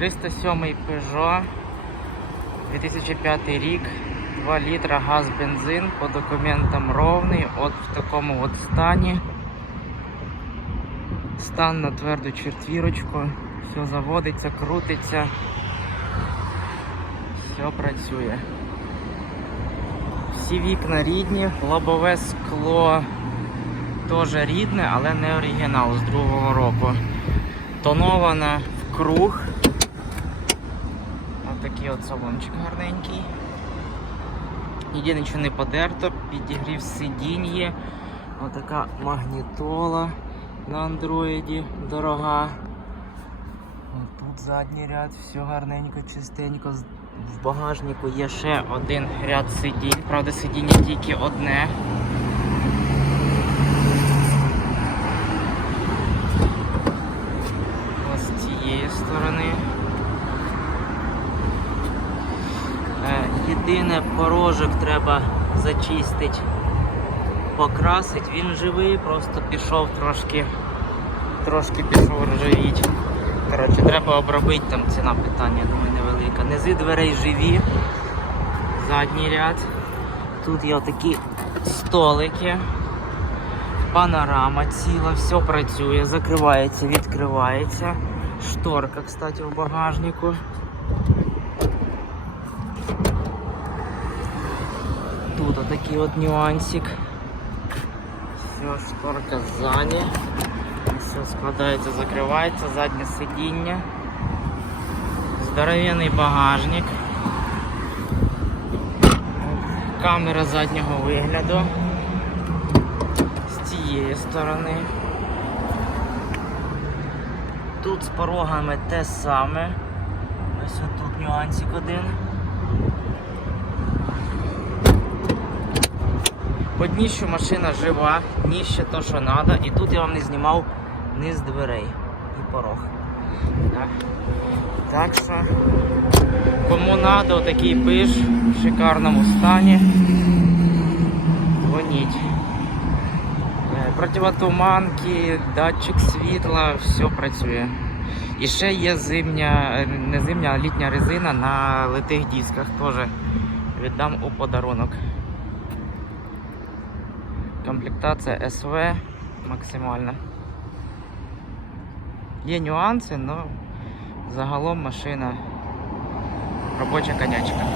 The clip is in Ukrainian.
307 Peugeot, 2005 рік, 2 літра газ бензин, по документам ровний, от в такому от стані. Стан на тверду четвірочку, все заводиться, крутиться, все працює. Всі вікна рідні, лобове скло теж рідне, але не оригінал з другого року. Тонована в круг. Такий от салончик гарненький. Ніде нічого не подерто, підігрів сидінь. Отака магнітола на андроїді дорога. От Тут задній ряд, все гарненько, чистенько. В багажнику є ще один ряд сидінь. Правда, сидіння тільки одне. Ось з цієї сторони. Єдине порожок треба зачистити, покрасити. Він живий, просто пішов трошки, трошки пішов ржавіть. Коротше, треба обробити, там ціна питання, думаю, невелика. Низи дверей живі, задній ряд. Тут є такі столики, панорама ціла, все працює, закривається, відкривається. Шторка, кстати, в багажнику. Тут отакий от нюансик. Все, шторка ззаді. Все складається, закривається, заднє сидіння. Здоровенний багажник. Камера заднього вигляду. З цієї сторони. Тут з порогами те саме. Ось тут нюансик один. По дніщу машина жива, ніще то, що треба. І тут я вам не знімав низ дверей і порог. Так, так що, кому треба, такий пиш в шикарному стані. Дзвоніть. Е, Противотуманки, датчик світла, все працює. І ще є зимня, е, не зимня, а літня резина на литих дисках теж віддам у подарунок. Комплектація СВ максимальна. Є нюанси, але загалом машина робоча конячка.